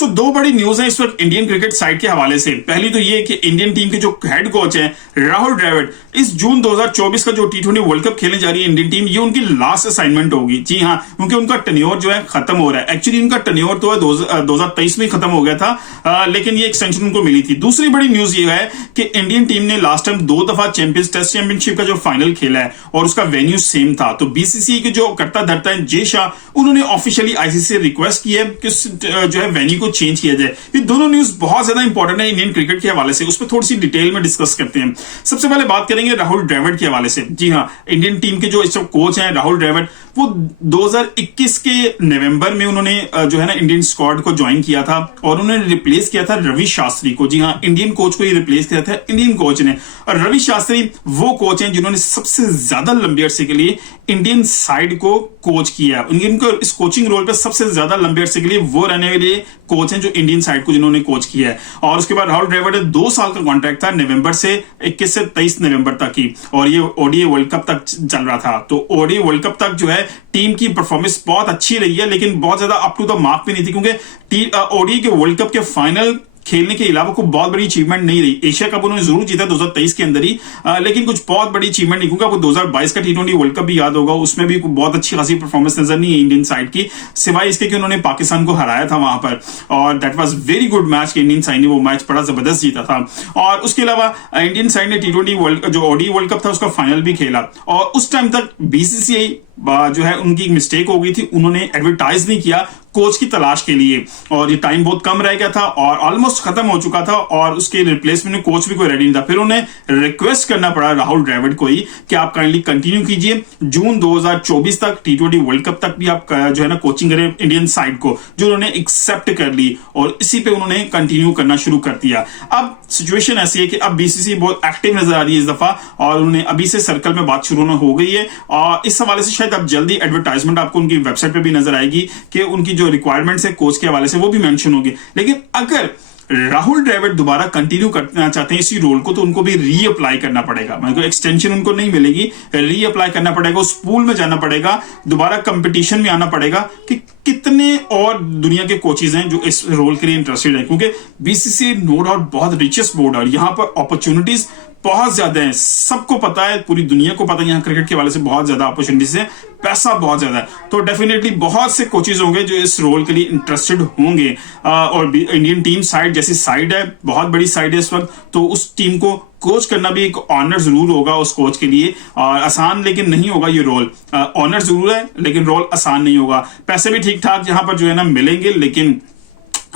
तो दो बड़ी न्यूज है इस वक्त इंडियन क्रिकेट साइड के हवाले से। पहली तो ये कि इंडियन टीम के जो हेड कोच हैं राहुल द्रविड़, इस जून 2024 का जो T20 वर्ल्ड कप खेलने जा रही है इंडियन टीम, ये उनकी लास्ट असाइनमेंट होगी। जी हाँ, क्योंकि उनका टेन्योर जो है खत्म हो रहा है। एक्चुअली उनका टेन्योर तो 2023 में खत्म हो गया था, लेकिन ये एक्सटेंशन उनको मिली थी। दूसरी बड़ी न्यूज ये है कि इंडियन टीम ने लास्ट टाइम 2 दफा टेस्ट चैंपियनशिप का जो फाइनल खेला है और उसका वेन्यू सेम था। तो बीसीसीआई के जो करता धरता है जय शाह, उन्होंने ऑफिशियली आईसीसी से रिक्वेस्ट की है कि जो है वेन्यू को चेंज किया जाए। ये दोनों न्यूज बहुत ज्यादा इंपॉर्टेंट है इंडियन क्रिकेट के हवाले से, उस पर थोड़ी सी डिटेल में डिस्कस करते हैं। सबसे पहले बात करेंगे राहुल द्रविड़ के हवाले से। जी हाँ, इंडियन टीम के जो इस कोच हैं राहुल द्रविड़, वो 2021 के नवंबर में उन्होंने जो है ना इंडियन स्क्वाड को ज्वाइन किया था और उन्होंने रिप्लेस किया था रवि शास्त्री को। जी हाँ, इंडियन कोच को ही रिप्लेस किया था इंडियन कोच ने। और रवि शास्त्री वो कोच हैं जिन्होंने सबसे ज्यादा लंबे अरसे के लिए इंडियन साइड को कोच किया। उनको इस कोचिंग रोल पे सबसे ज्यादा लंबे अरसे के लिए वो रहने वाले कोच हैं जो इंडियन साइड को जिन्होंने कोच किया है। और उसके बाद राहुल द्रविड़ 2 साल का कॉन्ट्रैक्ट था, नवंबर से 21 से 23 नवंबर तक की, और ये ओडीआई वर्ल्ड कप तक चल रहा था। तो ओडीआई वर्ल्ड कप तक जो है टीम की परफॉर्मेंस बहुत अच्छी रही है, लेकिन बहुत ज्यादा अप टू द मार्क भी नहीं थी, क्योंकि ओडीआई के वर्ल्ड कप के फाइनल खेलने के अलावा कोई बहुत बड़ी अचीवमेंट नहीं रही। एशिया कप उन्होंने जरूर जीता 2023 के अंदर ही, लेकिन कुछ बहुत बड़ी अचीवमेंट नहीं, क्योंकि आपको 2022 का T20 वर्ल्ड कप भी याद होगा, उसमें भी बहुत अच्छी खासी परफॉर्मेंस नजर नहीं है इंडियन साइड की, सिवाय इसके कि उन्होंने पाकिस्तान को हराया था वहां पर, और that was very good match कि इंडियन साइड ने वो मैच बड़ा जबरदस्त जीता था। और उसके अलावा इंडियन साइड ने T20 वर्ल्ड जो ओडीआई वर्ल्ड कप था उसका फाइनल भी खेला, और उस टाइम तक बीसीसीआई जो है उनकी एक मिस्टेक हो गई थी, उन्होंने एडवर्टाइज नहीं किया कोच की तलाश के लिए, और ये टाइम बहुत कम रह गया था और ऑलमोस्ट खत्म हो चुका था, और उसके रिप्लेसमेंट में कोच भी कोई रेडी नहीं था। फिर उन्हें रिक्वेस्ट करना पड़ा राहुल द्रविड़ को ही कि आप काइंडली कंटिन्यू कीजिए जून 2024 तक, T20 वर्ल्ड कप तक भी आप जो है ना कोचिंग करें इंडियन साइड को, जो उन्होंने एक्सेप्ट कर ली और इसी पे उन्होंने कंटिन्यू करना शुरू कर दिया। अब सिचुएशन ऐसी है कि अब बीसीसीआई बहुत एक्टिव नजर आ रही है इस दफा, और उन्हें अभी से सर्कल में बात शुरू हो गई है, और इस हवाले से शायद अब जल्दी एडवर्टाइजमेंट आपको उनकी वेबसाइट पे भी नजर आएगी कि उनकी जो रिक्वायरमेंट्स है कोच के हवाले से वो भी मेंशन होगी। लेकिन अगर राहुल द्रविड़ दोबारा कंटिन्यू करना चाहते हैं इसी रोल को, तो उनको भी रीअप्लाई करना पड़ेगा, मतलब एक्सटेंशन उनको नहीं मिलेगी, रीअप्लाई करना पड़ेगा, उस पूल में जाना पड़ेगा, दोबारा कंपटीशन में आना पड़ेगा कि कितने और दुनिया के कोचेज हैं जो इस रोल के लिए इंटरेस्टेड हैं, क्योंकि बीसीसीआई नो डाउट बहुत रिचेस्ट बोर्ड है, यहाँ पर अपॉर्चुनिटीज बहुत ज्यादा है, सबको पता है, पूरी दुनिया को पता है यहाँ क्रिकेट के वाले से बहुत ज्यादा अपॉर्चुनिटीज है, पैसा बहुत ज्यादा है, तो डेफिनेटली बहुत से कोचेज होंगे जो इस रोल के लिए इंटरेस्टेड होंगे। और इंडियन टीम साइड जैसी साइड है, बहुत बड़ी साइड है इस वक्त, तो उस टीम को कोच करना भी एक ऑनर जरूर होगा उस कोच के लिए, और आसान लेकिन नहीं होगा ये रोल। ऑनर जरूर है लेकिन रोल आसान नहीं होगा। पैसे भी ठीक ठाक यहाँ पर जो है ना मिलेंगे, लेकिन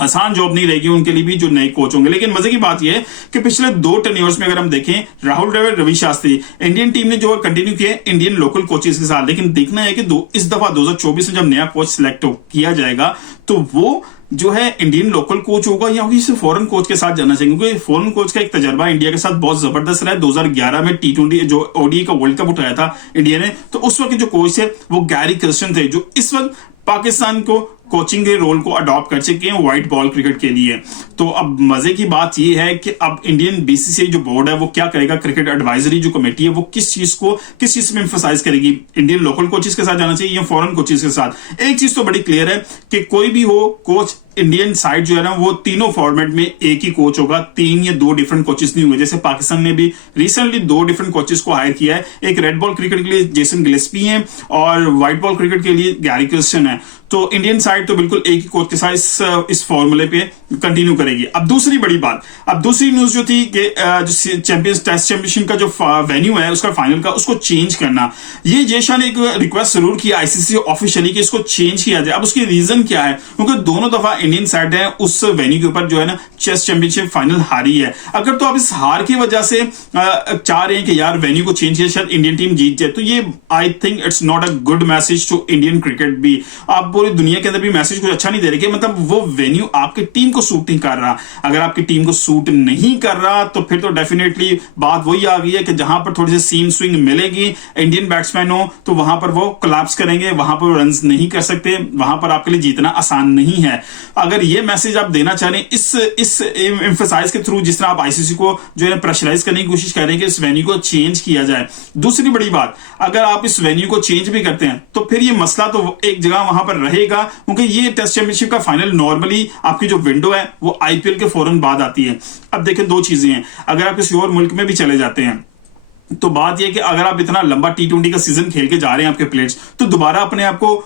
आसान जॉब नहीं रहेगी उनके लिए भी जो नए कोच होंगे। लेकिन मजे की बात यह है कि पिछले 2 टेन्योर्स में अगर हम देखें, राहुल द्रविड़, रवि शास्त्री, इंडियन टीम ने जो कंटिन्यू किया इंडियन लोकल कोचेस के साथ, लेकिन देखना है कि इस दफा 2024 में जब नया कोच सिलेक्ट किया जाएगा तो वो जो है इंडियन लोकल कोच होगा या किसी फॉरेन कोच के साथ जाना चाहिए, क्योंकि फॉरेन कोच का एक तजर्बा इंडिया के साथ बहुत जबरदस्त रहा है। 2011 में T20 जो ओडीआई का वर्ल्ड कप उठाया था इंडिया ने, तो उस वक्त जो कोच थे वो गैरी क्रिस्टन थे, जो इस वक्त पाकिस्तान को कोचिंग के रोल को अडॉप्ट कर चुके हैं व्हाइट बॉल क्रिकेट के लिए। तो अब मजे की बात यह है कि अब इंडियन बीसीसीआई जो बोर्ड है वो क्या करेगा, क्रिकेट एडवाइजरी जो कमेटी है वो किस चीज में एम्फसाइज करेगी, इंडियन लोकल कोचेस के साथ जाना चाहिए या फॉरेन कोचेस के साथ। एक चीज तो बड़ी क्लियर है कि कोई भी हो कोच, इंडियन साइड जो है ना वो तीनों फॉर्मेट में एक ही कोच होगा, 3 या 2 डिफरेंट कोचेस नहीं होंगे। जैसे पाकिस्तान ने भी रिसेंटली 2 डिफरेंट कोचेस को हायर किया है, एक रेड बॉल क्रिकेट के लिए जेसन गिलेस्पी है और व्हाइट बॉल क्रिकेट के लिए गैरी क्रिस्टन है। तो इंडियन साइड तो बिल्कुल एक ही कोच के साथ इस फॉर्मूले पे कंटिन्यू करेगी। अब दूसरी बड़ी बात, अब दूसरी न्यूज जो थी कि जो टेस्ट चैंपियनशिप का जो वेन्यू है उसका फाइनल का, उसको चेंज करना, ये जय शाह ने एक रिक्वेस्ट जरूर किया आईसीसी ऑफिशियली कि इसको चेंज किया जाए। अब उसकी रीजन क्या है, क्योंकि दोनों दफा इंडियन साइड है उस वेन्यू के ऊपर जो है ना चेस चैंपियनशिप फाइनल हारी है। अगर तो आप इस हार की वजह से चाह रहे हैं कि यार वेन्यू को चेंज किया शायद इंडियन टीम जीत जाए, तो ये I think it's not a good message to Indian cricket भी। आप पूरी दुनिया के अंदर भी मैसेज कुछ अच्छा नहीं दे रहे कि मतलब वो वेन्यू आपकी टीम को सूट नहीं कर रहा। अगर आपकी टीम को सूट नहीं कर रहा तो फिर तो डेफिनेटली बात वही आ गई है कि जहां पर थोड़ी सी सीम स्विंग मिलेगी, इंडियन बैट्समैन हो तो वहां पर वो कोलैप्स करेंगे, वहां पर रन नहीं कर सकते, वहां पर आपके लिए जीतना आसान नहीं है। अगर ये मैसेज आप देना चाह रहे हैं इस एम्फसाइज के थ्रू, जिस तरह आप आईसीसी को जो है प्रेशराइज करने की कोशिश कर रहे हैं कि इस वेन्यू को चेंज किया जाए। दूसरी बड़ी बात, अगर आप इस वेन्यू को चेंज भी करते हैं तो फिर ये मसला तो एक जगह वहां पर रहेगा, क्योंकि ये टेस्ट चैंपियनशिप का फाइनल नॉर्मली आपकी जो विंडो है वो आईपीएल के फौरन बाद आती है। अब देखिए दो चीजें हैं, अगर आप किसी और मुल्क में भी चले जाते हैं तो बात यह कि अगर आप इतना लंबा T20 का सीजन खेल के जा रहे हैं आपके प्लेयर्स, तो दोबारा अपने आप को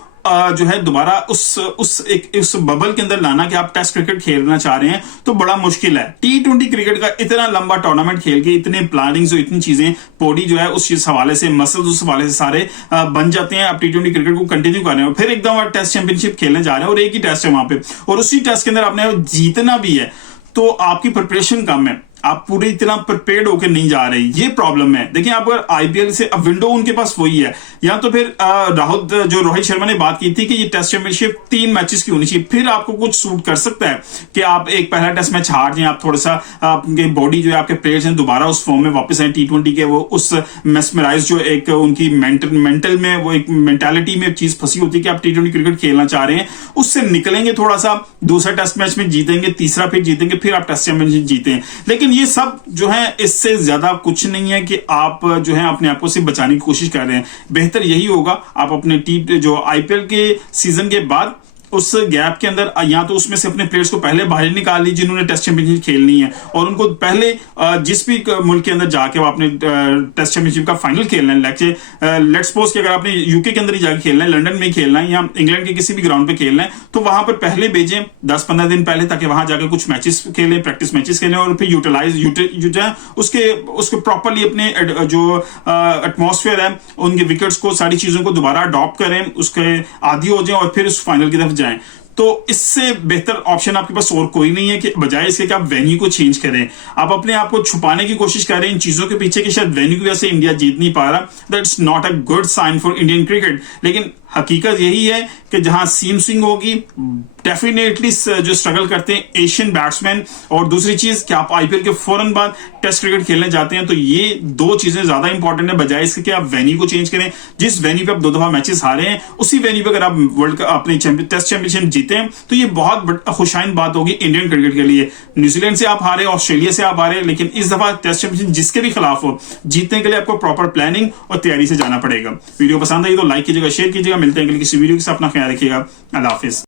जो है दोबारा उस बबल के अंदर लाना कि आप टेस्ट क्रिकेट खेलना चाह रहे हैं तो बड़ा मुश्किल है। T20 क्रिकेट का इतना लंबा टूर्नामेंट खेल के इतने प्लानिंग्स और इतनी चीजें बॉडी जो है उस हवाले से मसल्स उस हवाले से सारे बन जाते हैं। आप T20 क्रिकेट को कंटिन्यू कर रहे हैं, फिर एकदम आप टेस्ट चैंपियनशिप खेलने जा रहे हैं और एक ही टेस्ट है वहां पे, और उसी टेस्ट के अंदर आपने जीतना भी है, तो आपकी प्रिपरेशन कम है, आप पूरी इतना प्रिपेयर्ड होकर नहीं जा रहे, ये प्रॉब्लम है। देखिए आप अगर आईपीएल से अब विंडो उनके पास वही है, या तो फिर रोहित शर्मा ने बात की थी कि ये टेस्ट चैंपियनशिप 3 मैचेस की होनी चाहिए, फिर आपको कुछ सूट कर सकता है कि आप एक पहला टेस्ट मैच हार जाए, आप थोड़ा सा आपके बॉडी जो है आपके प्लेयर्स हैं दोबारा उस फॉर्म में वापस आए T20 के, वो उस मेस्मराइज जो एक उनकी मेंटल में वो एक मेंटालिटी में चीज फंसी होती है कि आप T20 क्रिकेट खेलना चाह रहे हैं, उससे निकलेंगे, थोड़ा सा दूसरा टेस्ट मैच में जीतेंगे, तीसरा फिर जीतेंगे, फिर आप टेस्ट चैंपियनशिप जीते हैं। लेकिन ये सब जो है इससे ज्यादा कुछ नहीं है कि आप जो है अपने आप को सिर्फ बचाने की कोशिश कर रहे हैं। बेहतर यही होगा आप अपने जो आईपीएल के सीजन के बाद उस गैप के अंदर या तो उसमें से अपने प्लेयर्स को पहले बाहर निकाल लीजिए जिन्होंने टेस्ट चैंपियनशिप खेलनी है, और उनको पहले जिस भी मुल्क के अंदर जाके आपने टेस्ट चैंपियनशिप का फाइनल खेलना है, लेट्स सपोज कि अगर आपने यूके के अंदर ही जाके खेलना है, लंदन में ही खेलना है या इंग्लैंड के किसी भी ग्राउंड पे खेलना है, तो वहां पर पहले भेजें 10-15 दिन पहले, ताकि वहां जाकर कुछ मैचेस खेलें, प्रैक्टिस मैचेस खेलें, और फिर यूटिलाइज उसके प्रॉपरली अपने जो एटमॉस्फेयर है उनके विकेट्स को सारी चीजों को दोबारा अडॉप्ट करें, उसके आदी हो जाएं और फिर उस फाइनल की तरफ जाएं। तो इससे बेहतर ऑप्शन आपके पास और कोई नहीं है कि बजाय इसके कि आप वेन्यू को चेंज करें, आप अपने आप को छुपाने की कोशिश कर रहे हैं इन चीजों के पीछे कि शायद वेन्यू की वजह से इंडिया जीत नहीं पा रहा। That's not a good sign for Indian cricket. लेकिन हकीकत यही है कि जहां सीम स्विंग होगी, डेफिनेटली जो स्ट्रगल करते हैं एशियन बैट्समैन, और दूसरी चीज कि आप आईपीएल के फौरन बाद टेस्ट क्रिकेट खेलने जाते हैं, तो ये दो चीजें ज्यादा इंपॉर्टेंट है बजाय इसके कि आप वेन्यू को चेंज करें। जिस वेन्यू पे आप 2 दफा मैचेस हारे हैं उसी वेन्यू पे अगर आप वर्ल्ड कप अपने टेस्ट चैंपियनशिप जीते हैं तो ये बहुत खुशाइन बात होगी इंडियन क्रिकेट के लिए। न्यूजीलैंड से आप हारे, ऑस्ट्रेलिया से आप हारे, लेकिन इस दफा टेस्ट चैंपियनशिप जिसके भी खिलाफ हो, जीतने के लिए आपको प्रॉपर प्लानिंग और तैयारी से जाना पड़ेगा। वीडियो पसंद आई तो लाइक कीजिएगा, शेयर कीजिएगा। मिलते हैं अगली किसी वीडियो के साथ, अपना ख्याल रखिएगा। अल्लाह हाफिज।